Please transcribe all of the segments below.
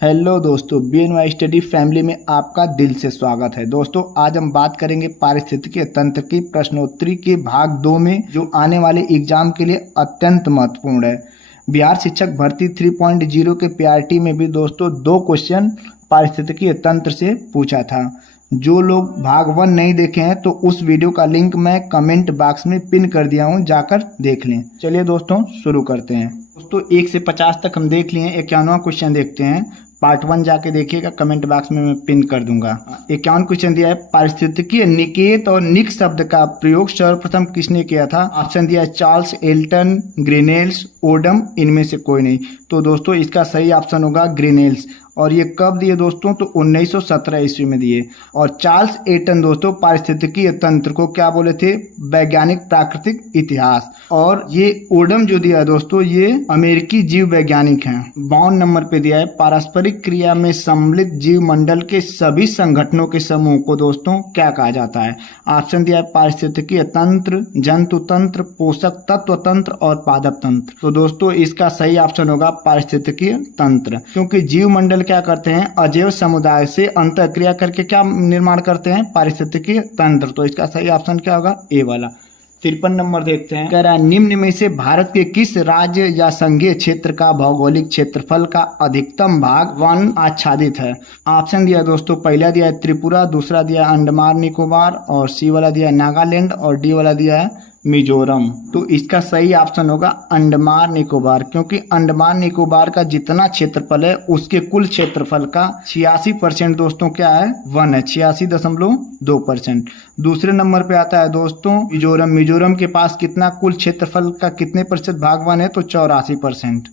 Hello दोस्तों, BNY study family में आपका दिल से स्वागत है। दोस्तों, आज हम बात करेंगे पारिस्थितिकी तंत्र की प्रश्नोत्तरी के भाग 2 में, जो आने वाले एग्जाम के लिए अत्यंत महत्वपूर्ण है। बिहार शिक्षक भर्ती 3.0 के PRT में भी दोस्तों 2 क्वेश्चन पारिस्थितिकी तंत्र से पूछा था। जो लोग भाग 1 नहीं देखे हैं तो उस वीडियो का लिंक मैं कमेंट बॉक्स में पिन कर दिया हूं, जाकर देख लें। चलिए दोस्तों शुरू करते हैं। दोस्तों 1 से 50 तक हम देख लिए। 51वां क्वेश्चन देखते हैं। पार्ट 1 जाके देखिएगा, कमेंट बॉक्स में मैं पिन कर दूंगा। 51 क्वेश्चन दिया है, पारिस्थितिकीय निकेत और निक शब्द का प्रयोग सर्वप्रथम किसने किया था? ऑप्शन दिया है चार्ल्स एल्टन, ग्रेनेल्स, ओडम, इनमें से कोई नहीं। तो दोस्तों इसका सही ऑप्शन होगा ग्रेनेल्स। और ये कब दिए दोस्तों? तो 1917 ईस्वी में दिए। और चार्ल्स एल्टन दोस्तों पारिस्थितिकीय तंत्र को क्या बोले थे? वैज्ञानिक प्राकृतिक इतिहास। और ये ओडम जो दिया है दोस्तों, ये अमेरिकी जीव वैज्ञानिक हैं। 52 नंबर पे दिया है, पारस्परिक क्रिया में सम्मिलित जीव मंडल के सभी संगठनों के समूह को दोस्तों क्या कहा जाता है? ऑप्शन दिया है पारिस्थितिकीय तंत्र, जंतु तंत्र, पोषक तत्व तंत्र और पादप तंत्र। तो दोस्तों इसका सही ऑप्शन होगा पारिस्थितिकीय तंत्र, क्योंकि जीव मंडल क्या करते हैं? अजैव समुदाय से अंतःक्रिया करके क्या निर्माण करते हैं? पारिस्थितिकीय तंत्र। तो इसका सही ऑप्शन क्या होगा? ए वाला। 53 नंबर देखते हैं। कह रहा है निम्न में से भारत के किस राज्य या संघीय क्षेत्र का भौगोलिक क्षेत्रफल का अधिकतम भाग वन आच्छादित है? ऑप्शन दिया दोस्तों, पहला दिया है त्रिपुरा, दूसरा दिया है अंडमान निकोबार, और सी वाला दिया है नागालैंड, और डी वाला दिया है मिजोरम। तो इसका सही ऑप्शन होगा अंडमान निकोबार, क्योंकि अंडमान निकोबार का जितना क्षेत्रफल है उसके कुल क्षेत्रफल का 86% दोस्तों क्या है? वन है, 86.2%। दूसरे नंबर पे आता है दोस्तों मिजोरम। मिजोरम के पास कितना कुल क्षेत्रफल का कितने प्रतिशत भाग वन है? तो 84%।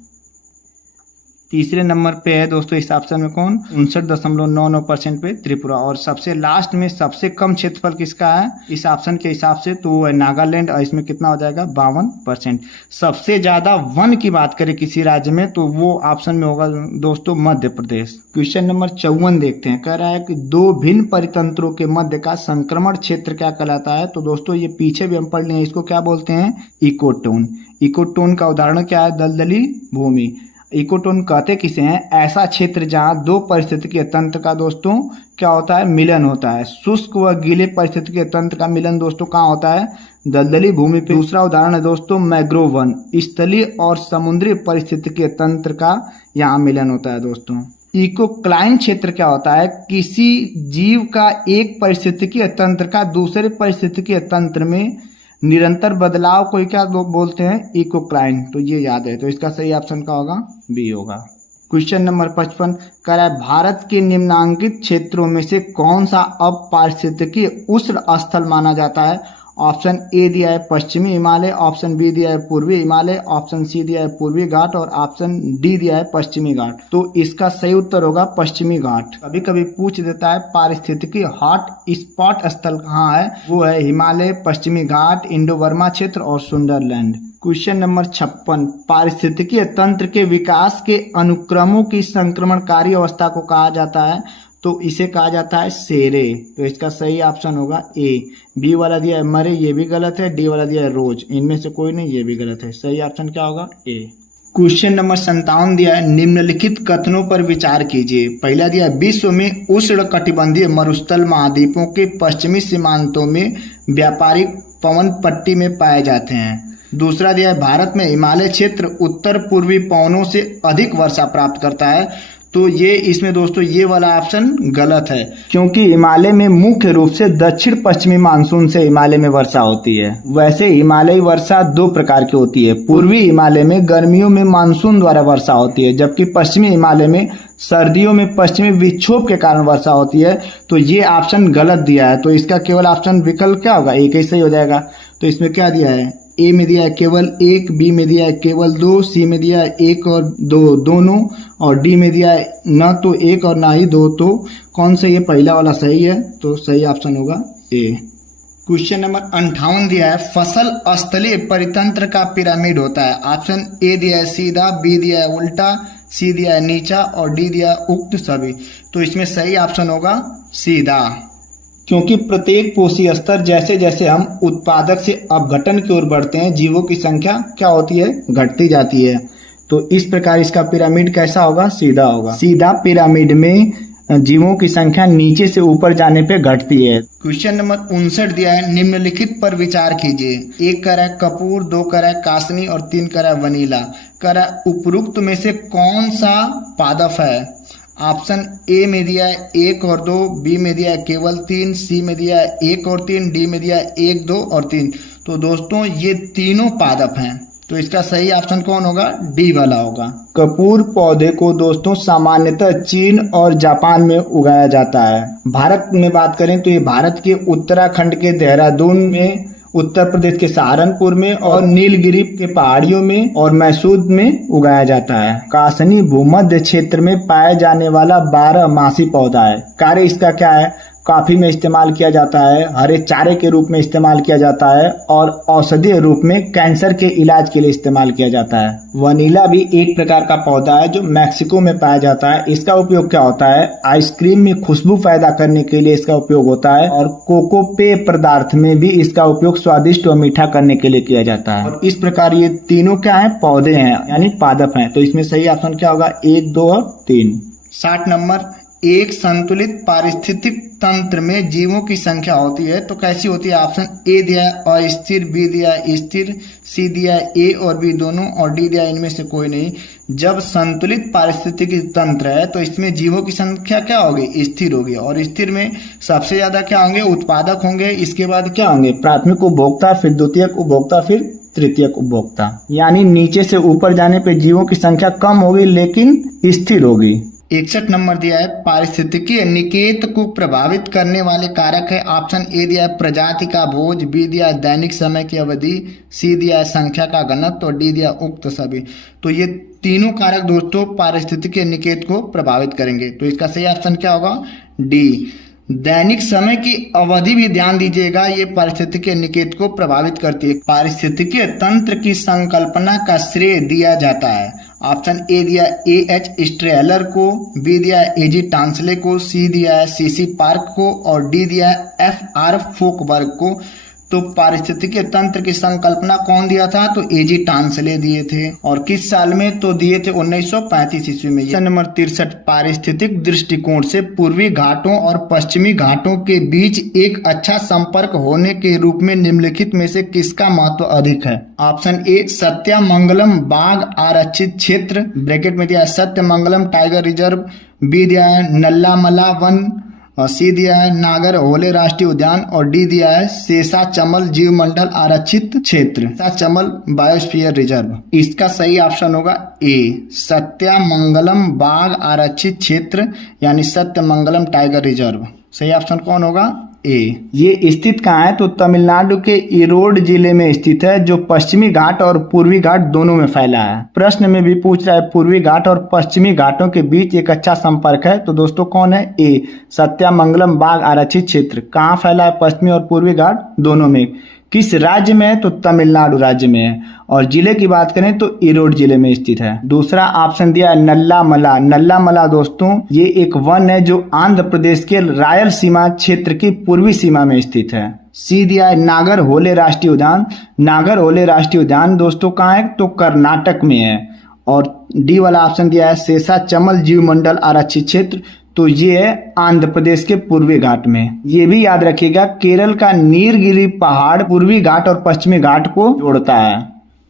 तीसरे नंबर पे है दोस्तों इस ऑप्शन में कौन? 59.99% पे त्रिपुरा। और सबसे लास्ट में सबसे कम क्षेत्रफल किसका है इस ऑप्शन के हिसाब से? तो वो है नागालैंड, और इसमें कितना हो जाएगा? 52%। सबसे ज्यादा वन की बात करें किसी राज्य में तो वो ऑप्शन में होगा दोस्तों मध्य प्रदेश। क्वेश्चन नंबर 54 देखते हैं। कह रहा है कि 2 भिन्न परितंत्रों के मध्य का संक्रमण क्षेत्र क्या कहलाता है? तो दोस्तों ये पीछे भी हम पढ़ लिए, इसको क्या बोलते हैं? इकोटोन। इकोटोन का उदाहरण क्या है? दलदली भूमि। इकोटोन कहते किसे हैं? ऐसा क्षेत्र जहां 2 पारिस्थितिकीय तंत्र का दोस्तों क्या होता है? मिलन होता है। शुष्क व गीले पारिस्थितिकीय तंत्र का मिलन दोस्तों कहाँ होता है? दलदली भूमि पे। दूसरा उदाहरण है दोस्तों मैंग्रोव वन। स्थलीय और समुद्री पारिस्थितिकीय तंत्र का यहाँ मिलन होता है दोस्तों। इकोक्लाइन क्षेत्र क्या होता है? किसी जीव का एक पारिस्थितिकीय तंत्र का दूसरे पारिस्थितिकीय तंत्र में निरंतर बदलाव को क्या बोलते हैं? इकोक्लाइन। तो ये याद है। तो इसका सही ऑप्शन क्या होगा? बी होगा। क्वेश्चन नंबर 55 कह रहा है भारत के निम्नांकित क्षेत्रों में से कौन सा अब पारिस्थितिकीय उष्ण स्थल माना जाता है? ऑप्शन ए दिया है पश्चिमी हिमालय, ऑप्शन बी दिया है पूर्वी हिमालय, ऑप्शन सी दिया है पूर्वी घाट, और ऑप्शन डी दिया है पश्चिमी घाट। तो इसका सही उत्तर होगा पश्चिमी घाट। कभी कभी पूछ देता है पारिस्थितिकी हॉट स्पॉट स्थल कहाँ है? वो है हिमालय, पश्चिमी घाट, इंडो बर्मा क्षेत्र और सुंदरलैंड। क्वेश्चन नंबर 56 पारिस्थितिकीय तंत्र के विकास के अनुक्रमों की संक्रमणकारी अवस्था को कहा जाता है? तो इसे कहा जाता है सेरे। तो इसका सही ऑप्शन होगा ए। बी वाला दिया है मरे, ये भी गलत है। डी वाला दिया है रोज, इनमें से कोई नहीं, ये भी गलत है। सही ऑप्शन क्या होगा? ए। क्वेश्चन नंबर 57 दिया है निम्नलिखित कथनों पर विचार कीजिए। पहला दिया है विश्व में उष्ण कटिबंधीय मरुस्थल महाद्वीपों के पश्चिमी सीमांतों में व्यापारिक पवन पट्टी में पाए जाते हैं। दूसरा दिया है भारत में हिमालय क्षेत्र उत्तर पूर्वी पवनों से अधिक वर्षा प्राप्त करता है। तो ये इसमें दोस्तों ये वाला ऑप्शन गलत है, क्योंकि हिमालय में मुख्य रूप से दक्षिण पश्चिमी मानसून से हिमालय में वर्षा होती है। वैसे हिमालयी वर्षा 2 प्रकार की होती है। पूर्वी हिमालय में गर्मियों में मानसून द्वारा वर्षा होती है, जबकि पश्चिमी हिमालय में सर्दियों में पश्चिमी विक्षोभ के कारण वर्षा होती है। तो ये ऑप्शन गलत दिया है। तो इसका केवल ऑप्शन विकल्प क्या होगा? एक ही सही हो जाएगा। तो इसमें क्या दिया है? ए में दिया है केवल 1, बी में दिया है केवल 2, सी में दिया है 1 और 2 दोनों, और डी में दिया है न तो 1 और ना ही 2। तो कौन सा ये पहला वाला सही है? तो सही ऑप्शन होगा ए। क्वेश्चन नंबर 58 दिया है फसल स्थलीय परितंत्र का पिरामिड होता है। ऑप्शन ए दिया है सीधा, बी दिया है उल्टा, सी दिया है नीचा, और डी दिया है उक्त सभी। तो इसमें सही ऑप्शन होगा सीधा, क्योंकि प्रत्येक पोषी स्तर जैसे जैसे हम उत्पादक से अपघटन की ओर बढ़ते हैं जीवों की संख्या क्या होती है? घटती जाती है। तो इस प्रकार इसका पिरामिड कैसा होगा, सीधा होगा। सीधा पिरामिड में जीवों की संख्या नीचे से ऊपर जाने पे घटती है। क्वेश्चन नंबर 59 दिया है, निम्नलिखित पर विचार कीजिए। 1 कह रहा है कपूर, 2 कह रहा है कासनी और 3 कह रहा है वनीला। कह रहा है उपरोक्त में से कौन सा पादप है। ऑप्शन ए में दिया है 1 और 2, बी में दिया है केवल 3, सी में दिया है 1 और 3, डी में दिया है 1, 2 और 3। तो दोस्तों ये तीनों पादप हैं, तो इसका सही ऑप्शन कौन होगा, डी वाला होगा। कपूर पौधे को दोस्तों सामान्यतः चीन और जापान में उगाया जाता है। भारत में बात करें तो ये भारत के उत्तराखंड के देहरादून में, उत्तर प्रदेश के सहारनपुर में और नीलगिरी के पहाड़ियों में और मैसूर में उगाया जाता है। कासनी भूमध्य क्षेत्र में पाया जाने वाला 12 पौधा है। कार्य इसका क्या है, कॉफी में इस्तेमाल किया जाता है, हरे चारे के रूप में इस्तेमाल किया जाता है और औषधीय रूप में कैंसर के इलाज के लिए इस्तेमाल किया जाता है। वनीला भी एक प्रकार का पौधा है जो मैक्सिको में पाया जाता है। इसका उपयोग क्या होता है, आइसक्रीम में खुशबू पैदा करने के लिए इसका उपयोग होता है और कोको पेय पदार्थ में भी इसका उपयोग स्वादिष्ट और मीठा करने के लिए किया जाता है। और इस प्रकार ये तीनों क्या है, पौधे हैं यानी पादप हैं। तो इसमें सही ऑप्शन क्या होगा, 1, 2 और 3। 60 नंबर, एक संतुलित पारिस्थितिक तंत्र में जीवों की संख्या होती है तो कैसी होती है। ऑप्शन ए दिया है अस्थिर, बी दिया है स्थिर, सी दिया है ए और बी दोनों और डी दिया है इनमें से कोई नहीं। जब संतुलित पारिस्थितिक तंत्र है तो इसमें जीवों की संख्या क्या होगी, स्थिर होगी। और स्थिर में सबसे ज्यादा क्या होंगे, उत्पादक होंगे, इसके बाद क्या होंगे, प्राथमिक उपभोक्ता, फिर द्वितीयक उपभोक्ता, फिर तृतीयक उपभोक्ता। यानी नीचे से ऊपर जाने पे जीवों की संख्या कम होगी लेकिन स्थिर होगी। 61 नंबर दिया है, पारिस्थितिकीय निकेत को प्रभावित करने वाले कारक है। ऑप्शन ए दिया है प्रजाति का भोज, बी दिया है दैनिक समय की अवधि, सी दिया है संख्या का घनत्व और डी दिया उक्त सभी। तो ये तीनों कारक दोस्तों पारिस्थितिकीय निकेत को प्रभावित करेंगे। तो इसका सही ऑप्शन क्या होगा, डी। दैनिक समय की अवधि भी ध्यान दीजिएगा, ये पारिस्थितिकीय निकेत को प्रभावित करती है। पारिस्थितिकीय तंत्र की संकल्पना का श्रेय दिया जाता है। ऑप्शन ए दिया A.H. स्ट्रेलर को, बी दिया A.G. टांसले को, सी दिया है C.C. पार्क को और डी दिया है F.R. फोकबर्ग को। तो पारिस्थितिकीय तंत्र की संकल्पना कौन दिया था, तो A.G. टांसले दिए थे। और किस साल में, तो दिए थे 1935 ईस्वी में। क्वेश्चन नंबर 63, पारिस्थितिक दृष्टिकोण से पूर्वी घाटों और पश्चिमी घाटों के बीच एक अच्छा संपर्क होने के रूप में निम्नलिखित में से किसका महत्व अधिक है। ऑप्शन ए सत्यमंगलम बाघ आरक्षित क्षेत्र, ब्रैकेट में दिया है सत्यमंगलम टाइगर रिजर्व, बी दिया है नल्लामला वन, और सी दिया है नागर होले राष्ट्रीय उद्यान और डी दिया है शेषाचमल जीव मंडल आरक्षित क्षेत्र, शेषाचमल बायोस्फीयर रिजर्व। इसका सही ऑप्शन होगा ए सत्यमंगलम बाघ आरक्षित क्षेत्र यानी सत्यमंगलम टाइगर रिजर्व। सही ऑप्शन कौन होगा, ए। ये स्थित कहाँ है, तो तमिलनाडु के ईरोड जिले में स्थित है जो पश्चिमी घाट और पूर्वी घाट दोनों में फैला है। प्रश्न में भी पूछ रहा है पूर्वी घाट और पश्चिमी घाटों के बीच एक अच्छा संपर्क है, तो दोस्तों कौन है, ए सत्यमंगलम बाघ आरक्षित क्षेत्र। कहाँ फैला है, पश्चिमी और पूर्वी घाट दोनों में। किस राज्य में है, तो तमिलनाडु राज्य में है। और जिले की बात करें तो ईरोड जिले में स्थित है। दूसरा ऑप्शन दिया है नल्लामला। नल्लामला दोस्तों ये एक वन है जो आंध्र प्रदेश के रायलसीमा क्षेत्र की पूर्वी सीमा में स्थित है। सी दिया है नागर होले राष्ट्रीय उद्यान। नागर होले राष्ट्रीय उद्यान दोस्तों कहाँ है, तो कर्नाटक में है। और डी वाला ऑप्शन दिया है शेषाचमल जीव मंडल आरक्षित क्षेत्र, तो ये है आंध्र प्रदेश के पूर्वी घाट में। ये भी याद रखिएगा केरल का नीलगिरी पहाड़ पूर्वी घाट और पश्चिमी घाट को जोड़ता है।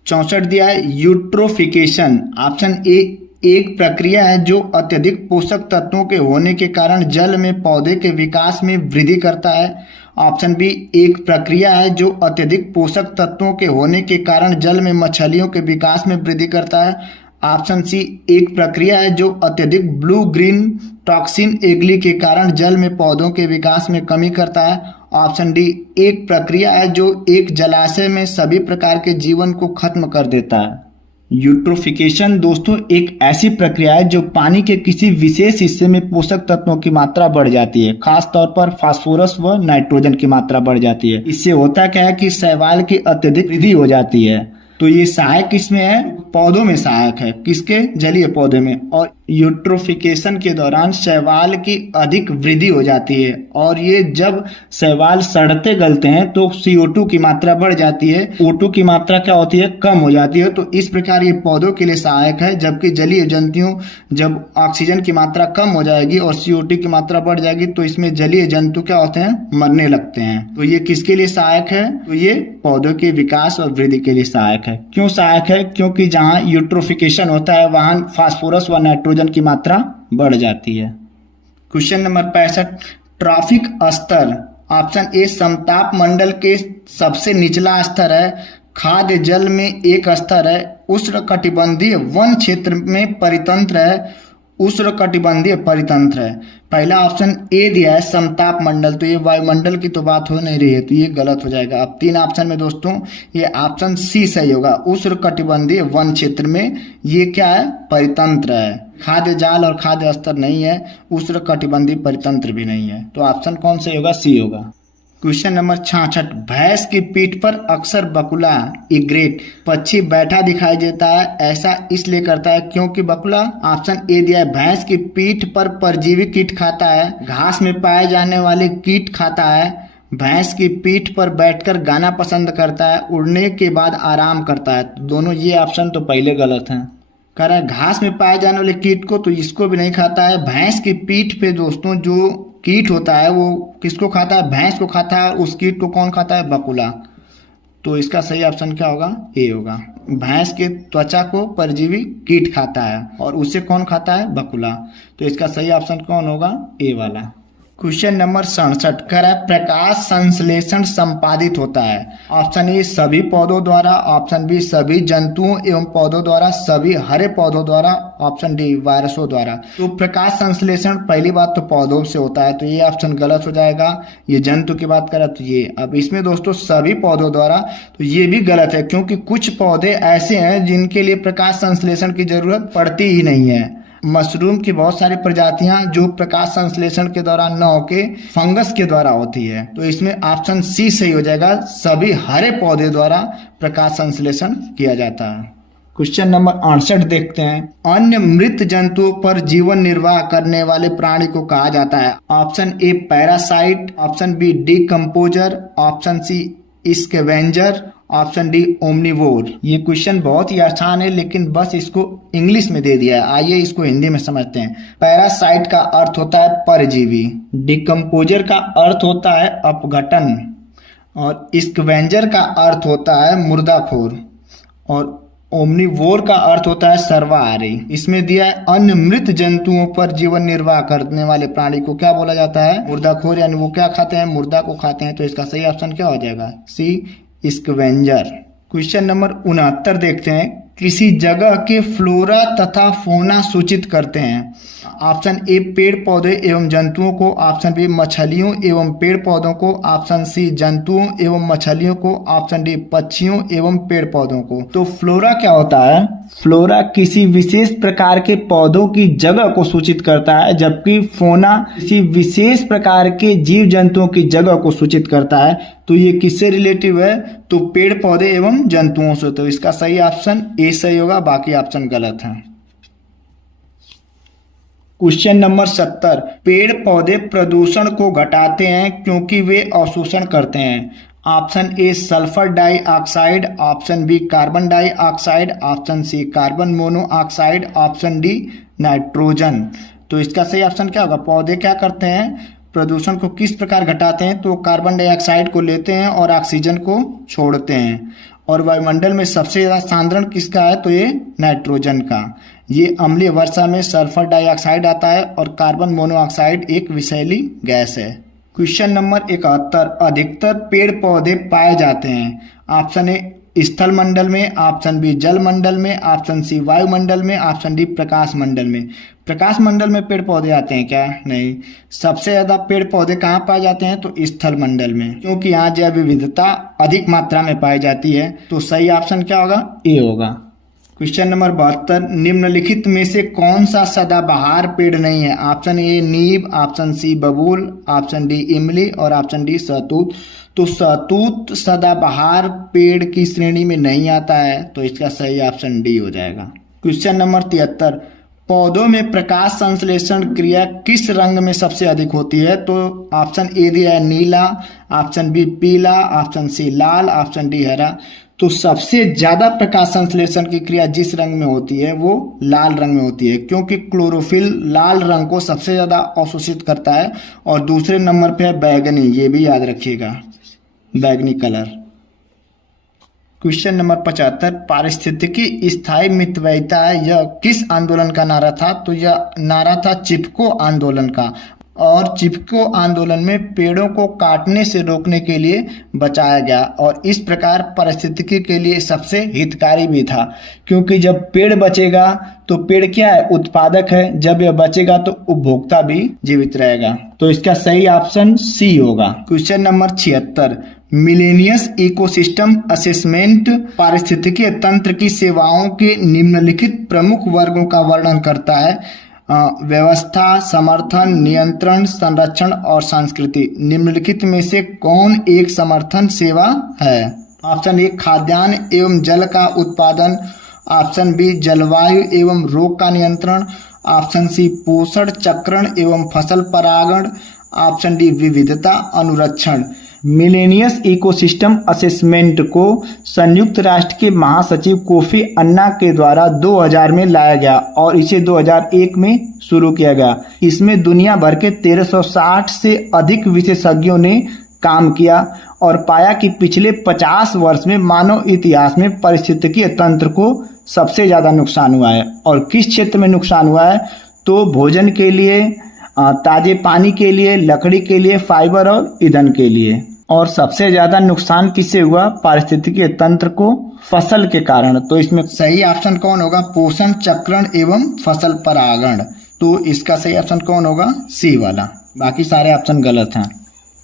64 दिया है यूट्रोफिकेशन। ऑप्शन ए एक प्रक्रिया है जो अत्यधिक पोषक तत्वों के होने के कारण जल में पौधे के विकास में वृद्धि करता है। ऑप्शन बी एक प्रक्रिया है जो अत्यधिक पोषक तत्वों के होने के कारण जल में मछलियों के विकास में वृद्धि करता है। ऑप्शन सी एक प्रक्रिया है जो अत्यधिक ब्लू ग्रीन टॉक्सिन एगली के कारण जल में पौधों के विकास में कमी करता है। ऑप्शन डी एक प्रक्रिया है जो एक जलाशय में सभी प्रकार के जीवन को खत्म कर देता है। यूट्रोफिकेशन दोस्तों एक ऐसी प्रक्रिया है जो पानी के किसी विशेष हिस्से में पोषक तत्वों की मात्रा बढ़ जाती है, खास तौर पर फास्फोरस व नाइट्रोजन की मात्रा बढ़ जाती है। इससे होता क्या है कि शैवाल की अत्यधिक वृद्धि हो जाती है। तो ये सहायक किसमें है? पौधों में सहायक है। किसके? जलीय पौधे में। और यूट्रोफिकेशन के दौरान शैवाल की अधिक वृद्धि हो जाती है, और ये जब शैवाल सड़ते गलते हैं तो CO2 की मात्रा बढ़ जाती है, O2 की मात्रा क्या होती है? कम हो जाती है। तो इस प्रकार ये पौधों के लिए सहायक है, जबकि जलीय जंतुओं जब ऑक्सीजन की मात्रा कम हो जाएगी और CO2 की मात्रा बढ़ जाएगी तो इसमें जलीय जंतु क्या होते हैं? मरने लगते हैं। तो ये किसके लिए सहायक है? तो ये पौधों के विकास और वृद्धि के लिए सहायक है। क्यों सहायक है? क्योंकि जहां यूट्रोफिकेशन होता है वहां फास्फोरस व नाइट्रोजन की मात्रा बढ़ जाती है। क्वेश्चन नंबर 65, ट्रॉफिक स्तर। ऑप्शन ए समताप मंडल के सबसे निचला स्तर है, खाद्य जल में एक स्तर है, उष्णकटिबंधीय वन क्षेत्र में परितंत्र है, उष्णकटिबंधीय परितंत्र है। पहला ऑप्शन ए दिया है समताप मंडल, तो ये वायुमंडल की तो बात हो नहीं रही है, तो ये गलत हो जाएगा। अब 3 ऑप्शन में दोस्तों ये ऑप्शन सी सही होगा, उष्णकटिबंधीय वन क्षेत्र में ये क्या है? परितंत्र है। खाद्य जाल और खाद्य स्तर नहीं है, उष्णकटिबंधीय परितंत्र भी नहीं है, तो ऑप्शन कौन सही होगा? सी होगा। क्वेश्चन नंबर 66, भैंस की पीठ पर अक्सर बकुला इग्रेट पक्षी बैठा दिखाई देता है, ऐसा इसलिए करता है क्योंकि बकुला। ऑप्शन ए दिया है, भैंस की पीठ पर परजीवी कीट खाता है, घास में पाए जाने वाले कीट खाता है, भैंस की पीठ पर बैठकर गाना पसंद करता है, उड़ने के बाद आराम करता है। तो दोनों ये ऑप्शन तो पहले गलत हैं। कह रहा है घास में पाए जाने वाले कीट को, तो इसको भी नहीं खाता है। भैंस की पीठ पे दोस्तों जो कीट होता है वो किसको खाता है? भैंस को खाता है। उस कीट को कौन खाता है? बकुला। तो इसका सही ऑप्शन क्या होगा? ए होगा। भैंस के त्वचा को परजीवी कीट खाता है और उसे कौन खाता है? बकुला। तो इसका सही ऑप्शन कौन होगा? ए वाला। क्वेश्चन नंबर 67, कह रहा है प्रकाश संश्लेषण संपादित होता है। ऑप्शन ए सभी पौधों द्वारा, ऑप्शन बी सभी जंतुओं एवं पौधों द्वारा, सभी हरे पौधों द्वारा, ऑप्शन डी वायरसों द्वारा। तो प्रकाश संश्लेषण पहली बात तो पौधों से होता है, तो ये ऑप्शन गलत हो जाएगा। ये जंतु की बात करें तो ये। अब इसमें दोस्तों सभी पौधों द्वारा, तो ये भी गलत है, क्योंकि कुछ पौधे ऐसे हैं जिनके लिए प्रकाश संश्लेषण की जरूरत पड़ती ही नहीं है। मशरूम की बहुत सारी प्रजातियां जो प्रकाश संश्लेषण के दौरान न होके फंगस के द्वारा होती है, तो इसमें ऑप्शन सी सही हो जाएगा, सभी हरे पौधे द्वारा प्रकाश संश्लेषण किया जाता है। क्वेश्चन नंबर 68 देखते हैं, अन्य मृत जंतुओं पर जीवन निर्वाह करने वाले प्राणी को कहा जाता है। Option A parasite, option B decomposer, option C scavenger, option D omnivore. ये क्वेश्चन बहुत ही आसान है, लेकिन बस इसको इंग्लिश में दे दिया है। आइए इसको हिंदी में समझते हैं। पैरासाइट का अर्थ होता है परजीवी, डिकम्पोजर का अर्थ होता है अपघटन, और स्कैवेंजर का अर्थ होता है मुर्दाखोर, और ओमनिवोर का अर्थ होता है सर्वाहारी। इसमें दिया है अन्य मृत जंतुओं पर जीवन निर्वाह करने वाले प्राणी को क्या बोला जाता है? मुर्दाखोर, यानी वो क्या खाते हैं? मुर्दा को खाते हैं। तो इसका सही ऑप्शन क्या हो जाएगा? सी स्कैवेंजर। क्वेश्चन नंबर 69 देखते हैं, किसी जगह के फ्लोरा तथा फौना सूचित करते हैं। ऑप्शन ए पेड़ पौधे एवं जंतुओं को, ऑप्शन बी मछलियों एवं पेड़ पौधों को, ऑप्शन सी जंतुओं एवं मछलियों को, ऑप्शन डी पक्षियों एवं पेड़ पौधों को। तो फ्लोरा क्या होता है? फ्लोरा किसी विशेष प्रकार के पौधों की जगह को सूचित करता है, जबकि फौना किसी विशेष प्रकार के जीव जंतुओं की जगह को सूचित करता है। तो ये किससे रिलेटिव है? तो पेड़ पौधे एवं जंतुओं से। तो इसका सही ऑप्शन ए सही होगा, बाकी ऑप्शन गलत है। क्वेश्चन नंबर 70, पेड़ पौधे प्रदूषण को घटाते हैं क्योंकि वे अवशोषण करते हैं। Option A sulphur dioxide, option B carbon dioxide, option C carbon monoxide, option D nitrogen. तो इसका सही ऑप्शन क्या होगा? पौधे क्या करते हैं? प्रदूषण को किस प्रकार घटाते हैं? तो कार्बन डाइऑक्साइड को लेते हैं और ऑक्सीजन को छोड़ते हैं। और वायुमंडल में सबसे ज़्यादा सांद्रण किसका है? तो ये नाइट्रोजन का। ये अम्लीय वर्षा में सल्फर डाइऑक्साइड आता है और कार्बन मोनोऑक्साइड एक विषैली गैस है। क्वेश्चन नंबर 71, अधिकतर पेड़ पौधे पाए जाते हैं। ऑप्शन ए स्थल मंडल में, ऑप्शन बी जल मंडल में, ऑप्शन सी वायुमंडल में, ऑप्शन डी प्रकाश मंडल में। प्रकाश मंडल में पेड़ पौधे आते हैं क्या? नहीं। सबसे ज्यादा पेड़ पौधे कहाँ पाए जाते हैं? तो स्थल मंडल में, क्योंकि यहाँ जैव विविधता अधिक मात्रा में पाई जाती है। तो सही ऑप्शन क्या होगा? ए होगा। क्वेश्चन नंबर 72, निम्नलिखित में से कौन सा सदाबहार पेड़ नहीं है? ऑप्शन ए नीम, ऑप्शन सी बबूल, ऑप्शन डी इमली और ऑप्शन डी सहतूत। तो सहतूत सदाबहार पेड़ की श्रेणी में नहीं आता है, तो इसका सही ऑप्शन डी हो जाएगा। क्वेश्चन नंबर 73, पौधों में प्रकाश संश्लेषण क्रिया किस रंग में सबसे अधिक होती है? तो ऑप्शन ए दिया है नीला, ऑप्शन बी पीला, ऑप्शन सी लाल, ऑप्शन डी हरा। तो सबसे ज्यादा प्रकाश संश्लेषण की क्रिया जिस रंग में होती है वो लाल रंग में होती है, क्योंकि क्लोरोफिल लाल रंग को सबसे ज्यादा अवशोषित करता है। और दूसरे नंबर पे है बैगनी, ये भी याद रखिएगा, बैगनी कलर। क्वेश्चन नंबर 75, पारिस्थितिकी स्थायी मितव्ययिता यह किस आंदोलन का नारा था? तो यह नारा था चिपको आंदोलन का। और चिपको आंदोलन में पेड़ों को काटने से रोकने के लिए बचाया गया, और इस प्रकार पारिस्थितिकी के लिए सबसे हितकारी भी था, क्योंकि जब पेड़ बचेगा तो पेड़ क्या है? उत्पादक है। जब यह बचेगा तो उपभोक्ता भी जीवित रहेगा। तो इसका सही ऑप्शन सी होगा। क्वेश्चन नंबर 76, मिलेनियस इकोसिस्टम असेसमेंट पारिस्थितिकीय तंत्र की सेवाओं के निम्नलिखित प्रमुख वर्गों का वर्णन करता है। व्यवस्था, समर्थन, नियंत्रण, संरक्षण और संस्कृति। निम्नलिखित में से कौन एक समर्थन सेवा है? ऑप्शन ए खाद्यान्न एवं जल का उत्पादन, ऑप्शन बी जलवायु एवं रोग का नियंत्रण, ऑप्शन सी पोषण चक्रण एवं फसल परागण, ऑप्शन डी विविधता अनुरक्षण। मिलेनियस इकोसिस्टम असेसमेंट को संयुक्त राष्ट्र के महासचिव कोफी अन्ना के द्वारा 2000 में लाया गया और इसे 2001 में शुरू किया गया। इसमें दुनिया भर के 1360 से अधिक विशेषज्ञों ने काम किया और पाया कि पिछले 50 वर्ष में मानव इतिहास में पारिस्थितिकीय तंत्र को सबसे ज्यादा नुकसान हुआ है। और किस क्षेत्र में नुकसान हुआ है? तो भोजन के लिए, ताजे पानी के लिए, लकड़ी के लिए, फाइबर और ईंधन के लिए। और सबसे ज्यादा नुकसान किससे हुआ? पारिस्थितिकीय तंत्र को फसल के कारण। तो इसमें सही ऑप्शन कौन होगा? पोषण चक्रण एवं फसल परागण। तो इसका सही ऑप्शन कौन होगा? सी वाला। बाकी सारे ऑप्शन गलत हैं।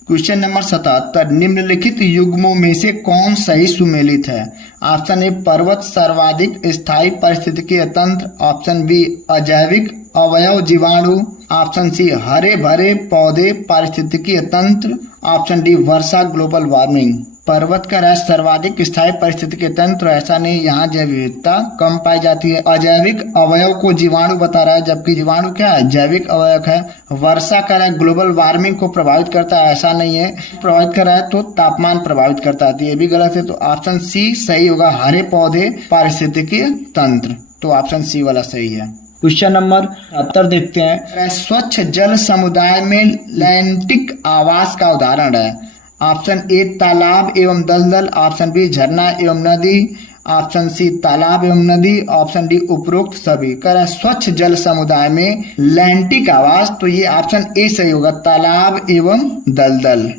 क्वेश्चन नंबर 77, निम्नलिखित युग्मों में से कौन सही सुमेलित है? ऑप्शन ए पर्वत सर्वाधिक स्थायी पारिस्थितिकीय तंत्र, ऑप्शन बी अजैविक अवयव जीवाणु, ऑप्शन सी हरे भरे पौधे पारिस्थितिकीय तंत्र, ऑप्शन डी वर्षा ग्लोबल वार्मिंग। पर्वत का राष्ट्र सर्वाधिक स्थायी पारिस्थितिकीय तंत्र, ऐसा नहीं, यहाँ जैव विविधता कम पाई जाती है। अजैविक अवयव को जीवाणु बता रहा है, जबकि जीवाणु क्या है? जैविक अवयव है। वर्षा का राष्ट्र ग्लोबल वार्मिंग को प्रभावित करता है, ऐसा नहीं है, प्रभावित कर रहा है तो तापमान प्रभावित करता है, ये भी गलत है। तो ऑप्शन सी सही होगा, हरे पौधे पारिस्थितिकीय तंत्र। तो ऑप्शन सी वाला सही है। क्वेश्चन नंबर 78 देखते हैं, स्वच्छ जल समुदाय में लैंटिक आवास का उदाहरण है। ऑप्शन ए तालाब एवं दलदल, ऑप्शन बी झरना एवं नदी, ऑप्शन सी तालाब एवं नदी, ऑप्शन डी उपरोक्त सभी। कह रहा है स्वच्छ जल समुदाय में लैंटिक आवास, तो ये ऑप्शन ए सही होगा, तालाब एवं दलदल।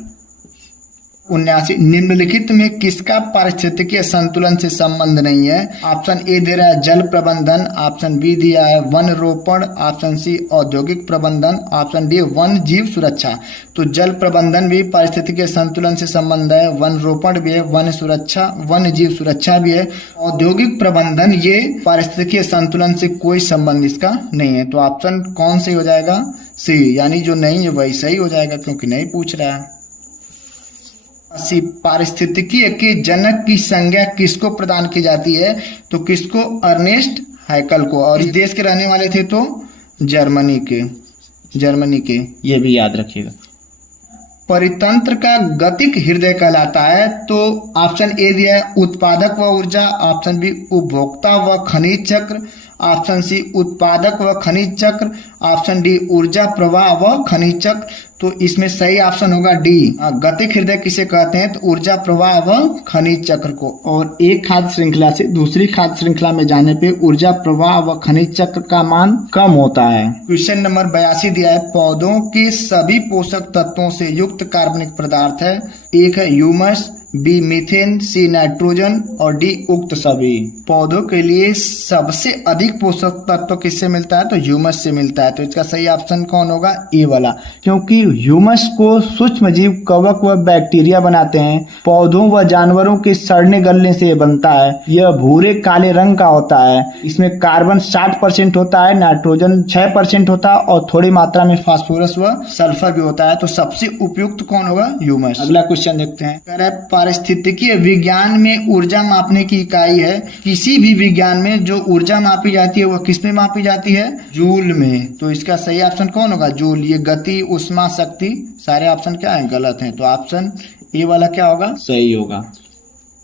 79, निम्नलिखित में किसका पारिस्थितिकीय संतुलन से संबंध नहीं है? ऑप्शन ए दे रहा है जल प्रबंधन, ऑप्शन बी दिया है वन रोपण, ऑप्शन सी औद्योगिक प्रबंधन, ऑप्शन डी वन जीव सुरक्षा। तो जल प्रबंधन भी पारिस्थितिकीय संतुलन से संबंध है, वन रोपण भी है, वन सुरक्षा, वन जीव सुरक्षा भी है, औद्योगिक प्रबंधन ये पारिस्थितिकीय संतुलन से कोई संबंध इसका नहीं है। तो ऑप्शन कौन सही हो जाएगा? सी, यानी जो नहीं है वही सही हो जाएगा, क्योंकि नहीं पूछ रहा है। पारिस्थितिकीय के जनक की संज्ञा किसको प्रदान की जाती है? तो किसको? अर्नेस्ट हैकल को। और इस देश के रहने वाले थे तो जर्मनी के, ये भी याद रखिएगा। परितंत्र का गतिक हृदय कहलाता है, तो ऑप्शन ए दिया है उत्पादक व ऊर्जा, ऑप्शन बी उपभोक्ता व खनिज चक्र, ऑप्शन सी उत्पादक व खनिज चक्र, ऑप्शन डी ऊर्जा प्रवाह व खनिज चक्र। तो इसमें सही ऑप्शन होगा डी, गतिक हृदय किसे कहते हैं? तो ऊर्जा प्रवाह व खनिज चक्र को। और एक खाद्य श्रृंखला से दूसरी खाद्य श्रृंखला में जाने पे ऊर्जा प्रवाह व खनिज चक्र का मान कम होता है। क्वेश्चन नंबर 82 दिया है, पौधों के सभी पोषक तत्वों से युक्त कार्बनिक पदार्थ है। एक है humus, B methane, C nitrogen और डी उक्त सभी। पौधों के लिए सबसे अधिक पोषक तत्व किससे मिलता है? तो ह्यूमस से मिलता है। तो इसका सही ऑप्शन कौन होगा? ए वाला, क्योंकि ह्यूमस को सूक्ष्म जीव, कवक व बैक्टीरिया बनाते हैं। पौधों व जानवरों के सड़ने गलने से बनता है। यह भूरे काले रंग का होता है। इसमें कार्बन 60% होता है, नाइट्रोजन 6% होता है और थोड़ी मात्रा में फास्फोरस व सल्फर भी होता है। तो सबसे उपयुक्त कौन होगा? ह्यूमस। अगला क्वेश्चन देखते हैं। कह रहा है पारिस्थितिकीय विज्ञान में ऊर्जा मापने की इकाई है। किसी भी विज्ञान में जो ऊर्जा मापी जाती है वह किस में मापी जाती है? जूल में। तो इसका सही ऑप्शन कौन होगा? जूल। ये गति, उष्मा, शक्ति, सारे ऑप्शन क्या है? गलत हैं। तो ऑप्शन ए वाला क्या होगा? सही होगा।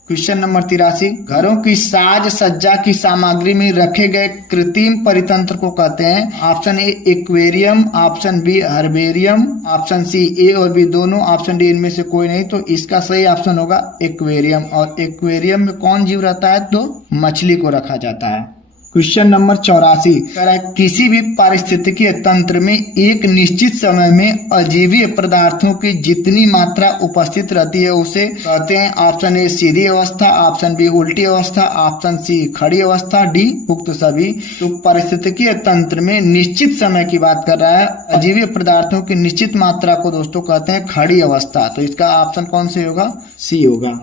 क्वेश्चन नंबर 83, घरों की साज सज्जा की सामग्री में रखे गए कृत्रिम परितंत्र को कहते हैं। Option A aquarium, option B herbarium, option C A और बी दोनों, ऑप्शन डी इनमें से कोई नहीं। तो इसका सही ऑप्शन होगा एक्वेरियम। और एक्वेरियम में कौन जीव रहता है? तो मछली को रखा जाता है। क्वेश्चन नंबर 84, कह रहा है किसी भी पारिस्थितिकीय तंत्र में एक निश्चित समय में अजीवीय पदार्थों की जितनी मात्रा उपस्थित रहती है उसे कहते हैं। ऑप्शन ए सीधी अवस्था, ऑप्शन बी उल्टी अवस्था, ऑप्शन सी खड़ी अवस्था, डी उक्त सभी। तो पारिस्थितिकीय तंत्र में निश्चित समय की बात कर रहा है। अजीवीय पदार्थों की निश्चित मात्रा को दोस्तों कहते हैं खड़ी अवस्था। तो इसका ऑप्शन कौन से होगा? सी होगा।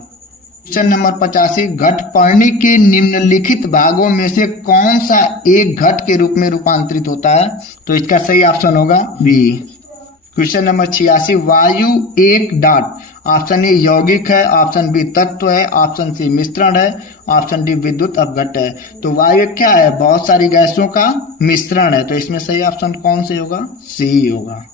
क्वेश्चन नंबर 85, घटपर्णी के निम्नलिखित भागों में से कौन सा एक घट के रूप में रूपांतरित होता है? तो इसका सही ऑप्शन होगा बी। क्वेश्चन नंबर 86, वायु एक डाट। ऑप्शन ए यौगिक है, ऑप्शन बी तत्व है, ऑप्शन सी मिश्रण है, ऑप्शन डी विद्युत अपघट्ट है। तो वायु क्या है? बहुत सारी गैसों का मिश्रण है। तो इसमें सही ऑप्शन कौन से होगा? सी होगा।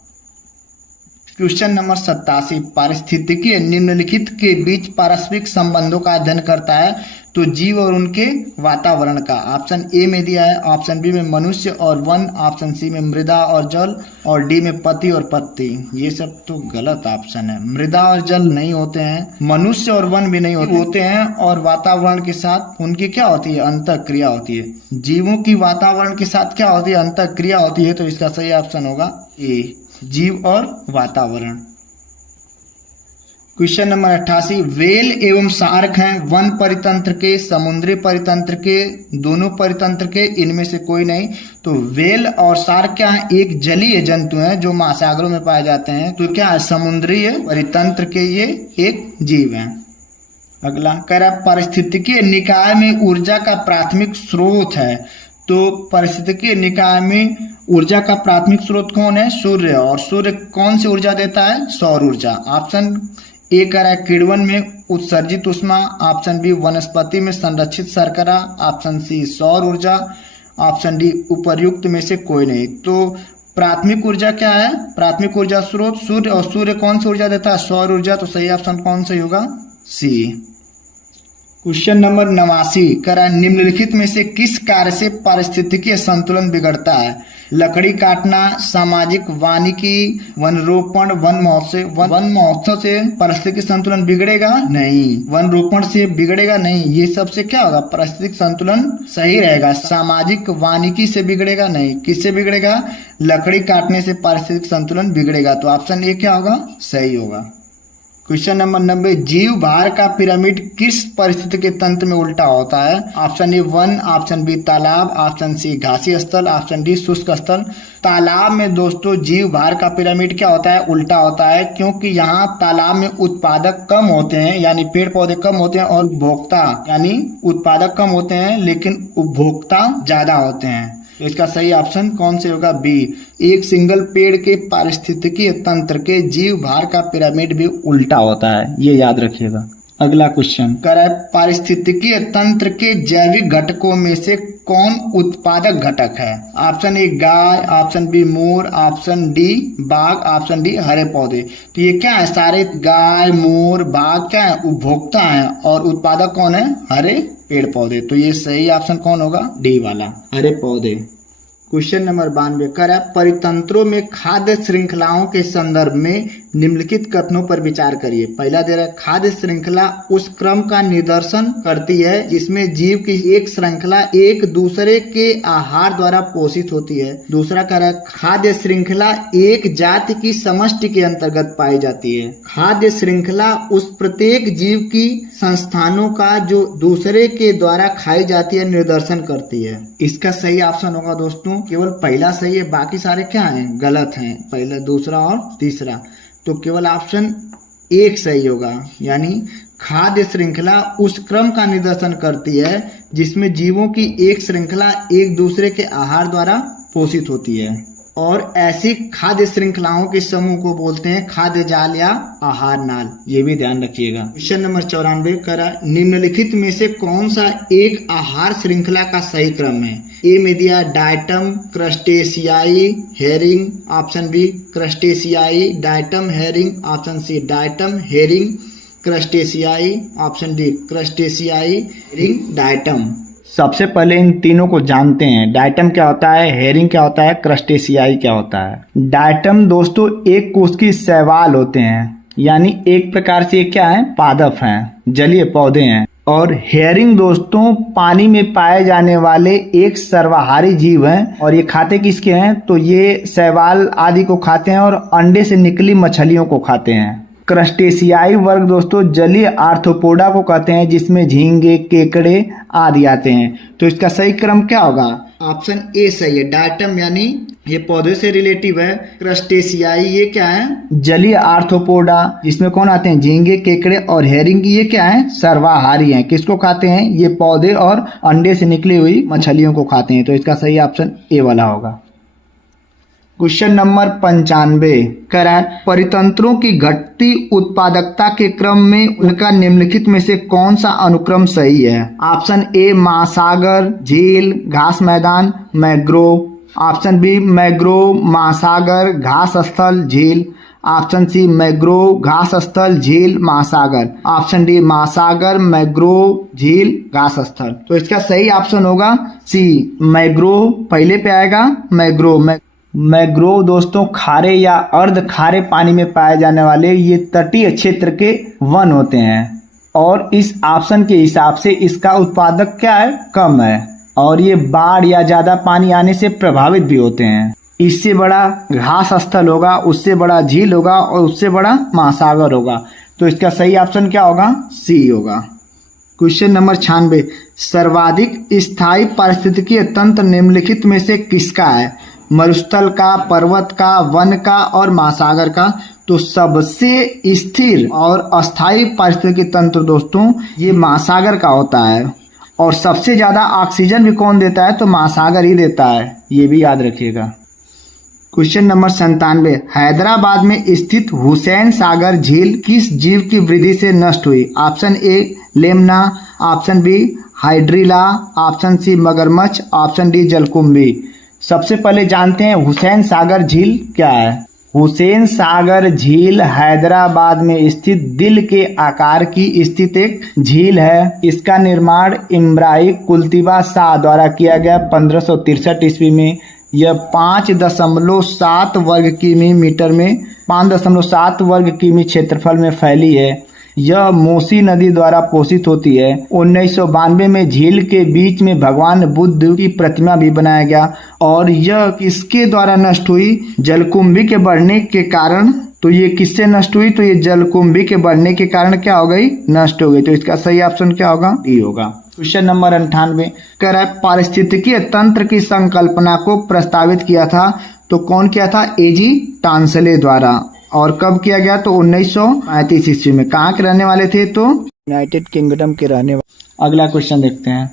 क्वेश्चन नंबर 87, पारिस्थितिकीय निम्नलिखित के बीच पारस्परिक संबंधों का अध्ययन करता है। तो जीव और उनके वातावरण का। ऑप्शन ए में दिया है, ऑप्शन बी में मनुष्य और वन, ऑप्शन सी में मृदा और जल, और डी में पति और पत्ती। ये सब तो गलत ऑप्शन है। मृदा और जल नहीं होते हैं, मनुष्य और वन भी नहीं होते हैं, और वातावरण के साथ उनकी क्या होती है? अंतःक्रिया होती है। जीवों की वातावरण के साथ क्या होती है? अंतःक्रिया होती है। तो इसका सही ऑप्शन होगा ए, जीव और वातावरण। क्वेश्चन नंबर 88, वेल एवं शार्क हैं वन परितंत्र के, समुद्री परितंत्र के, दोनों परितंत्र के, इनमें से कोई नहीं। तो वेल और शार्क क्या है? एक जलीय जंतु हैं जो महासागरों में पाए जाते हैं। तो क्या है? समुद्री परितंत्र के ये एक जीव हैं। अगला कह रहा है पारिस्थितिकीय निकाय में ऊर्जा का प्राथमिक स्रोत है। तो पारिस्थितिकीय निकाय में ऊर्जा का प्राथमिक स्रोत कौन है? सूर्य। और सूर्य कौन सी ऊर्जा देता है? सौर ऊर्जा। ऑप्शन ए कह रहा है किण्वन में उत्सर्जित ऊष्मा, ऑप्शन बी वनस्पति में संरक्षित शर्करा, ऑप्शन सी सौर ऊर्जा, ऑप्शन डी उपर्युक्त में से कोई नहीं। तो प्राथमिक ऊर्जा क्या है? प्राथमिक ऊर्जा स्रोत सूर्य, और सूर्य कौन सी ऊर्जा देता है? सौर ऊर्जा। तो सही ऑप्शन कौन सा होगा? सी। क्वेश्चन नंबर 89, कह रहा है निम्नलिखित में से किस कार्य से पारिस्थितिकीय संतुलन बिगड़ता है? लकड़ी काटना, सामाजिक वानिकी, वन रोपण, वन महोत्सव से पारिस्थितिक संतुलन बिगड़ेगा नहीं। वन रोपण से बिगड़ेगा नहीं। ये सबसे क्या होगा? पारिस्थितिक संतुलन सही रहेगा। सामाजिक वानिकी से बिगड़ेगा नहीं। किससे बिगड़ेगा? लकड़ी काटने से पारिस्थितिक संतुलन बिगड़ेगा। तो ऑप्शन ए क्या होगा? सही होगा। क्वेश्चन नंबर 90, जीव भार का पिरामिड किस परिस्थितिकीय तंत्र में उल्टा होता है? ऑप्शन ए वन, ऑप्शन बी तालाब, ऑप्शन सी घासी स्थल, ऑप्शन डी शुष्क स्थल। तालाब में दोस्तों जीव भार का पिरामिड क्या होता है? उल्टा होता है, क्योंकि यहाँ तालाब में उत्पादक कम होते हैं, यानी पेड़ पौधे कम होते हैं, और उपभोक्ता यानी उत्पादक कम होते हैं लेकिन उपभोक्ता ज्यादा होते हैं। तो इसका सही ऑप्शन कौन से होगा? बी। एक सिंगल पेड़ के पारिस्थितिकीय तंत्र के जीव भार का पिरामिड भी उल्टा होता है, ये याद रखिएगा। अगला क्वेश्चन कह रहा है पारिस्थितिकीय तंत्र के जैविक घटकों में से कौन उत्पादक घटक है? Option A guy, option be more, option D बाघ, ऑप्शन डी हरे पौधे। तो ये क्या है? सारे गाय, मोर, बाघ क्या है? उपभोक्ता है, और उत्पादक कौन है? हरे पेड़ पौधे। तो ये सही ऑप्शन कौन होगा? डी वाला, हरे पौधे। क्वेश्चन नंबर 92 कर परितंत्रों में खाद्य श्रृंखलाओं के संदर्भ में निम्नलिखित कथनों पर विचार करिए। पहला दे रहा है खाद्य श्रृंखला उस क्रम का निदर्शन करती है जिसमें जीव की एक श्रृंखला एक दूसरे के आहार द्वारा पोषित होती है। दूसरा कह रहा है खाद्य श्रृंखला एक जाति की समष्टि के अंतर्गत पाई जाती है। खाद्य श्रृंखला उस प्रत्येक जीव की संस्थानों का जो दूसरे के द्वारा खाई जाती है निर्देशन करती है। इसका सही ऑप्शन होगा दोस्तों केवल पहला सही है, बाकी सारे क्या हैं गलत हैं, पहला दूसरा और तीसरा। तो केवल ऑप्शन एक सही होगा, यानी खाद्य श्रृंखला उस क्रम का निदर्शन करती है जिसमें जीवों की एक श्रृंखला एक दूसरे के आहार द्वारा पोषित होती है, और ऐसी खाद्य श्रृंखलाओं के समूह को बोलते हैं खाद्य जाल या आहार नाल। ये भी ध्यान रखिएगा। क्वेश्चन नंबर 94 करा निम्नलिखित में से कौन सा एक आहार श्रृंखला का सही क्रम है। ए में दिया diatom crustacea herring, option B crustacea diatom herring, option C diatom herring crustacea, option D crustacea herring diatom. सबसे पहले इन तीनों को जानते हैं। डायटम क्या होता है, हेरिंग क्या होता है, क्रस्टेशियाई क्या होता है। डायटम दोस्तों एक कोष की शैवाल होते हैं, यानी एक प्रकार से क्या है पादप हैं, जलीय पौधे हैं। और हेरिंग दोस्तों पानी में पाए जाने वाले एक सर्वाहारी जीव हैं, और ये खाते किसके हैं, तो ये शैवाल आदि को खाते हैं और अंडे से निकली मछलियों को खाते हैं। क्रस्टेशियाई वर्ग दोस्तों जलीय आर्थ्रोपोडा को कहते हैं, जिसमें झींगे केकड़े आदि आते हैं। तो इसका सही क्रम क्या होगा, ऑप्शन ए सही है। डायटम यानी ये पौधे से रिलेटिव है, क्रस्टेशियाई ये क्या है जलीय आर्थ्रोपोडा, जिसमें कौन आते हैं झींगे केकड़े, और हेरिंग ये क्या है सर्वाहारी हैं। किसको खाते हैं, ये पौधे और अंडे से निकली हुई मछलियों को खाते हैं। तो इसका सही ऑप्शन ए वाला होगा। क्वेश्चन नंबर 95 कह रहा है परितंत्रों की घटती उत्पादकता के क्रम में उनका निम्नलिखित में से कौन सा अनुक्रम सही है। ऑप्शन ए महासागर झील घास मैदान मैंग्रोव, ऑप्शन बी मैंग्रोव महासागर घास स्थल झील, ऑप्शन सी मैंग्रोव घास स्थल झील महासागर, ऑप्शन डी महासागर मैंग्रोव झील घास स्थल। तो इसका सही ऑप्शन होगा सी मैंग्रोव, पहले पे आएगा मैंग्रोव। मैंग्रोव दोस्तों खारे या अर्ध खारे पानी में पाए जाने वाले ये तटीय क्षेत्र के वन होते हैं, और इस ऑप्शन के हिसाब से इसका उत्पादक क्या है कम है, और ये बाढ़ या ज्यादा पानी आने से प्रभावित भी होते हैं। इससे बड़ा घास स्थल होगा, उससे बड़ा झील होगा, और उससे बड़ा महासागर होगा। तो इसका सही ऑप्शन क्या होगा, सी होगा। क्वेश्चन नंबर 96 सर्वाधिक स्थायी पारिस्थितिकीय तंत्र निम्नलिखित में से किसका है। मरुस्थल का, पर्वत का, वन का और महासागर का। तो सबसे स्थिर और अस्थायी पारिस्थितिकी तंत्र दोस्तों ये महासागर का होता है, और सबसे ज्यादा ऑक्सीजन भी कौन देता है, तो महासागर ही देता है, ये भी याद रखिएगा। क्वेश्चन नंबर 97 हैदराबाद में स्थित हुसैन सागर झील किस जीव की वृद्धि से नष्ट हुई। Option A lemna, option B hydrilla, option C मगरमच्छ, ऑप्शन डी जलकुंभी। सबसे पहले जानते हैं हुसैन सागर झील क्या है। हुसैन सागर झील हैदराबाद में स्थित दिल के आकार की स्थित एक झील है। इसका निर्माण इब्राहिम कुलतिबा शाह द्वारा किया गया 1563 ईस्वी में। यह 5.7 वर्ग किमी मीटर में 5.7 वर्ग किमी क्षेत्रफल में फैली है। यह मोसी नदी द्वारा पोषित होती है। 1992 में झील के बीच में भगवान बुद्ध की प्रतिमा भी बनाया गया, और यह किसके द्वारा नष्ट हुई, जलकुंभी के बढ़ने के कारण। तो ये किससे नष्ट हुई, तो ये जलकुंभी के बढ़ने के कारण क्या हो गई, नष्ट हो गई। तो इसका सही ऑप्शन क्या होगा, डी होगा। क्वेश्चन नंबर 98 कह रहा है पारिस्थितिकीय तंत्र की संकल्पना को प्रस्तावित किया था, तो कौन किया था, एजी टांसले द्वारा, और कब किया गया, तो 1935 ईस्वी में। कहाँ के रहने वाले थे, तो यूनाइटेड किंगडम के रहने वाले। अगला क्वेश्चन देखते हैं,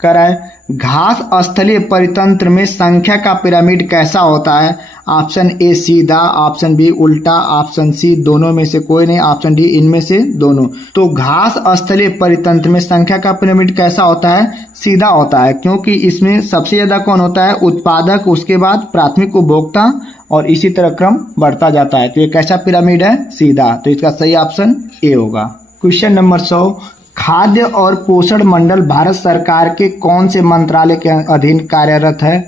कह रहा है घास स्थलीय परितंत्र में संख्या का पिरामिड कैसा होता है। ऑप्शन ए सीधा, ऑप्शन बी उल्टा, ऑप्शन सी दोनों में से कोई नहीं, ऑप्शन डी इनमें से दोनों। तो घास स्थलीय परितंत्र में संख्या का पिरामिड कैसा होता है, सीधा होता है, क्योंकि इसमें सबसे ज्यादा कौन होता है, उत्पादक, उसके बाद प्राथमिक उपभोक्ता, और इसी तरह क्रम बढ़ता जाता है। तो ये कैसा पिरामिड है, सीधा। तो इसका सही ऑप्शन ए होगा। क्वेश्चन नंबर 100 खाद्य और पोषण मंडल भारत सरकार के कौन से मंत्रालय के अधीन कार्यरत है।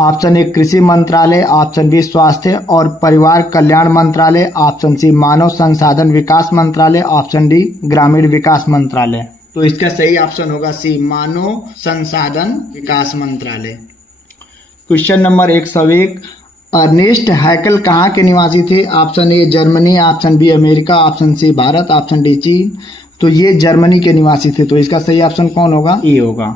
ऑप्शन ए कृषि मंत्रालय, ऑप्शन बी स्वास्थ्य और परिवार कल्याण मंत्रालय, ऑप्शन सी मानव संसाधन विकास मंत्रालय, ऑप्शन डी ग्रामीण विकास मंत्रालय। तो इसका सही ऑप्शन होगा सी मानव संसाधन विकास मंत्रालय। क्वेश्चन नंबर 101, अर्नेस्ट हैकेल कहाँ के निवासी थे? Option A Germany, option B America, option C Bharat, option D चीन। तो ये जर्मनी के निवासी थे, तो इसका सही ऑप्शन कौन होगा? ए होगा।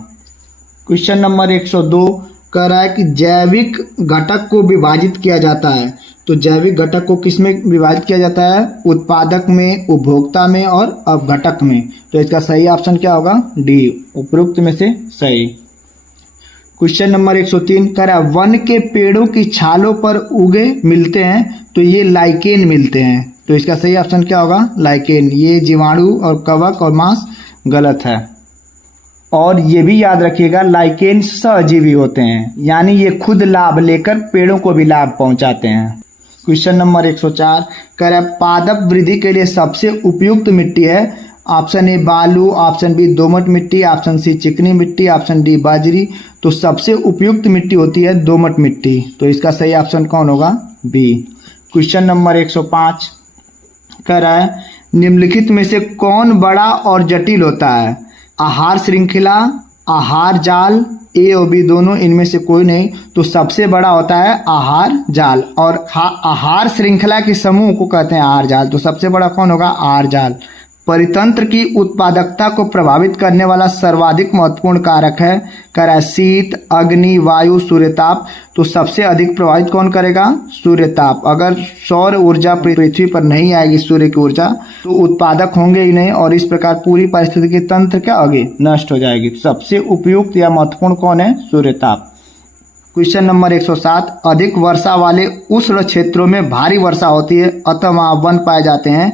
क्वेश्चन नंबर 102 कह रहा है कि जैविक घटक को विभाजित किया जाता है। तो जैविक घटक को किस में विभाजित किया जाता है? उत्पादक में, उपभोक्ता में और अपघटक में। तो इसका सही ऑप्शन क्या होगा? डी, उपरोक्त में से सही। क्वेश्चन नंबर 103 कह रहा है वन के पेड़ों की छालों पर उगे मिलते हैं, तो ये लाइकेन मिलते हैं। तो इसका सही ऑप्शन क्या होगा? लाइकेन। ये जीवाणु और कवक और मांस गलत है। और ये भी याद रखिएगा लाइकेन सहजीवी होते हैं, यानी ये खुद लाभ लेकर पेड़ों को भी लाभ पहुंचाते हैं। क्वेश्चन नंबर 104 कह रहा है पादप वृद्धि के लिए सबसे उपयुक्त मिट्टी है। ऑप्शन ए बालू, ऑप्शन बी दोमट मिट्टी, ऑप्शन सी चिकनी मिट्टी, ऑप्शन डी बाजरी। तो सबसे उपयुक्त मिट्टी होती है दोमट मिट्टी। तो इसका सही ऑप्शन कौन होगा? बी। क्वेश्चन नंबर 105 कह रहा है निम्नलिखित में से कौन बड़ा और जटिल होता है? आहार श्रृंखला, आहार जाल, ए और बी दोनों, इनमें से कोई नहीं। तो सबसे बड़ा होता है आहार जाल, और आहार श्रृंखला के समूह को कहते हैं आहार जाल। तो सबसे बड़ा कौन होगा? आहार जाल। परितंत्र की उत्पादकता को प्रभावित करने वाला सर्वाधिक महत्वपूर्ण कारक है, कह रहा है शीत, अग्नि, वायु, सूर्यताप। तो सबसे अधिक प्रभावित कौन करेगा? सूर्यताप। अगर सौर ऊर्जा पृथ्वी पर नहीं आएगी, सूर्य की ऊर्जा, तो उत्पादक होंगे ही नहीं, और इस प्रकार पूरी पारिस्थितिकी तंत्र क्या आगे नष्ट हो जाएगी। सबसे उपयुक्त या महत्वपूर्ण कौन है? सूर्यताप। क्वेश्चन नंबर 107 अधिक वर्षा वाले उष्ण क्षेत्रों में भारी वर्षा होती है, अतः वहां वन पाए जाते हैं।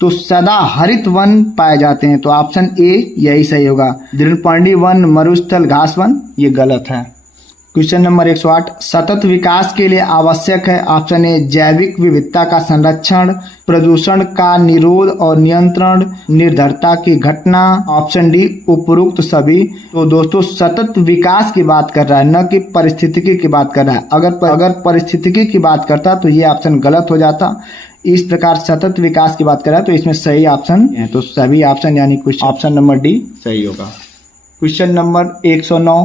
तो सदा हरित वन पाए जाते हैं। तो ऑप्शन ए यही सही होगा। दृढ़पर्णी वन, मरुस्थल, घास वन, ये गलत है। क्वेश्चन नंबर 108 सतत विकास के लिए आवश्यक है। ऑप्शन ए जैविक विविधता का संरक्षण, प्रदूषण का निरोध और नियंत्रण, निर्धरता की घटना, ऑप्शन डी उपरोक्त सभी। तो दोस्तों सतत विकास की बात कर रहा है, न कि पारिस्थितिकी की बात कर रहा है। अगर पारिस्थितिकी की बात करता तो ये ऑप्शन गलत हो जाता। इस प्रकार सतत विकास की बात कर रहा है, तो इसमें सही ऑप्शन है। तो सभी ऑप्शन यानी ऑप्शन नंबर डी सही होगा। क्वेश्चन नंबर 109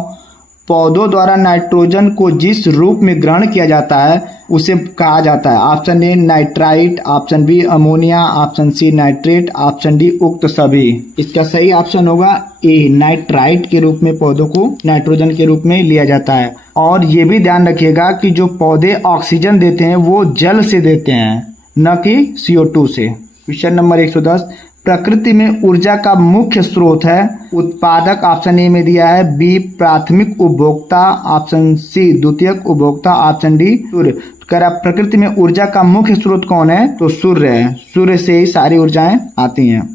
पौधों द्वारा नाइट्रोजन को जिस रूप में ग्रहण किया जाता है उसे कहा जाता है। Option A nitrite, option B ammonia, option C nitrate, option D उक्त सभी। इसका सही ऑप्शन होगा ए, नाइट्राइट के रूप में पौधों को नाइट्रोजन के रूप में लिया जाता है। और ये भी ध्यान रखिएगा कि जो पौधे ऑक्सीजन देते हैं वो जल से देते हैं, न कि CO2 से। क्वेश्चन नंबर 110 प्रकृति में ऊर्जा का मुख्य स्रोत है। उत्पादक ऑप्शन ए में दिया है, बी प्राथमिक उपभोक्ता, ऑप्शन सी द्वितीयक उपभोक्ता, ऑप्शन डी सूर्य। कह रहा प्रकृति में ऊर्जा का मुख्य स्रोत कौन है? तो सूर्य है। सूर्य से ही सारी ऊर्जाएं आती हैं।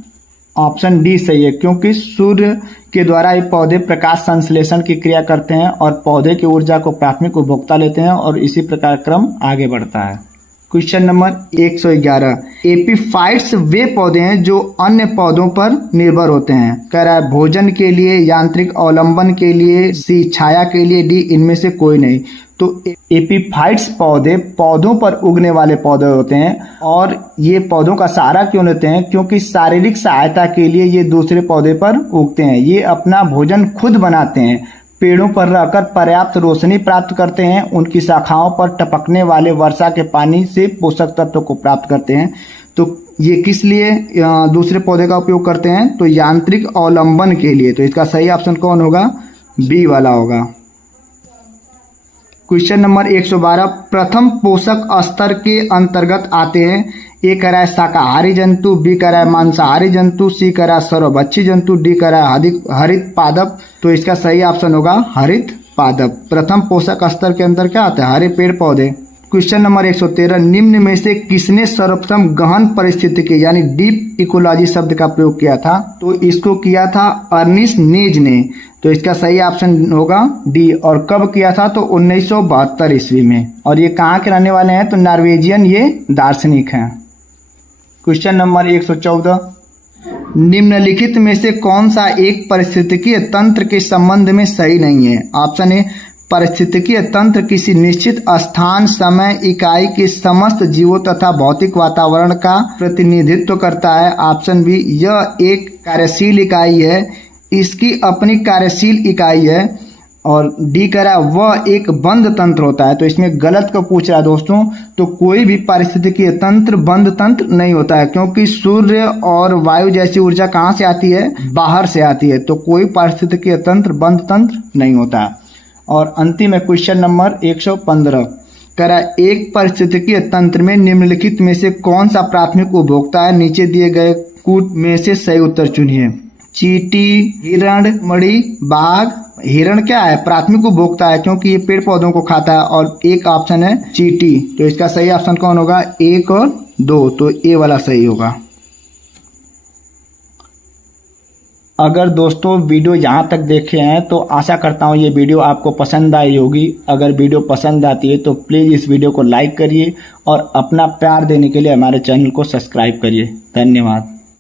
ऑप्शन डी सही है, क्योंकि सूर्य के द्वारा ये पौधे प्रकाश संश्लेषण की क्रिया करते हैं और पौधे की ऊर्जा को प्राथमिक उपभोक्ता लेते हैं, और इसी प्रकार क्रम आगे बढ़ता है। क्वेश्चन नंबर 111 एपीफाइट्स वे पौधे हैं जो अन्य पौधों पर निर्भर होते हैं। कह रहा है भोजन के लिए, यांत्रिक अवलंबन के लिए, सी छाया के लिए, डी इनमें से कोई नहीं। तो एपीफाइट्स पौधे पौधों पर उगने वाले पौधे होते हैं, और ये पौधों का सहारा क्यों लेते हैं? क्योंकि शारीरिक सहायता के लिए ये दूसरे पौधे पर उगते हैं। ये अपना भोजन खुद बनाते हैं, पेड़ों पर रहकर पर्याप्त रोशनी प्राप्त करते हैं, उनकी शाखाओं पर टपकने वाले वर्षा के पानी से पोषक तत्व को प्राप्त करते हैं। तो ये किस लिए दूसरे पौधे का उपयोग करते हैं? तो यांत्रिक अवलंबन के लिए। तो इसका सही ऑप्शन कौन होगा? बी वाला होगा। क्वेश्चन नंबर 112 प्रथम पोषक स्तर के अंतर्गत आते हैं। ए कह रहा है शाकाहारी जंतु, बी कह रहा है मांसाहारी जंतु, सी कह रहा है सर्वभक्षी जंतु, डी कह रहा है हरित पादप। तो इसका सही ऑप्शन होगा हरित पादप। प्रथम पोषक स्तर के अंदर क्या आता है? हरे पेड़ पौधे। क्वेश्चन नंबर 113 निम्न में से किसने सर्वप्रथम गहन परिस्थितिकी यानी डीप इकोलॉजी शब्द का प्रयोग किया था? तो इसको किया था अर्निस्ट नेज ने। तो इसका सही ऑप्शन होगा डी। और कब किया था? तो 1972 ईस्वी में। और ये कहाँ के रहने वाले हैं? तो नॉर्वेजियन ये दार्शनिक हैं। क्वेश्चन नंबर 114 निम्नलिखित में से कौन सा एक पारिस्थितिकीय तंत्र के संबंध में सही नहीं है? ऑप्शन ए पारिस्थितिकीय तंत्र किसी निश्चित स्थान, समय, इकाई के समस्त जीवों तथा भौतिक वातावरण का प्रतिनिधित्व करता है। ऑप्शन बी, यह एक कार्यशील इकाई है, इसकी अपनी कार्यशील इकाई है। और डी कह रहा है वह एक बंद तंत्र होता है। तो इसमें गलत को पूछ रहा है दोस्तों, तो कोई भी पारिस्थितिकीय तंत्र बंद तंत्र नहीं होता है, क्योंकि सूर्य और वायु जैसी ऊर्जा कहाँ से आती है? बाहर से आती है। तो कोई पारिस्थितिकीय तंत्र बंद तंत्र नहीं होता है। और अंतिम है क्वेश्चन नंबर 115, कह रहा है एक पारिस्थितिकीय तंत्र में निम्नलिखित में से कौन सा प्राथमिक उपभोक्ता है? नीचे दिए गए कूट में से सही उत्तर चुनिए। चींटी, हिरण, मणि, बाघ। हिरण क्या है? प्राथमिक उपभोक्ता है, क्योंकि ये पेड़ पौधों को खाता है। और एक ऑप्शन है चींटी। तो इसका सही ऑप्शन कौन होगा? 1 और 2। तो ए वाला सही होगा। अगर दोस्तों वीडियो यहाँ तक देखे हैं तो आशा करता हूँ ये वीडियो आपको पसंद आई होगी। अगर वीडियो पसंद आती है तो प्लीज़ इस वीडियो को लाइक करिए और अपना प्यार देने के लिए हमारे चैनल को सब्सक्राइब करिए। धन्यवाद।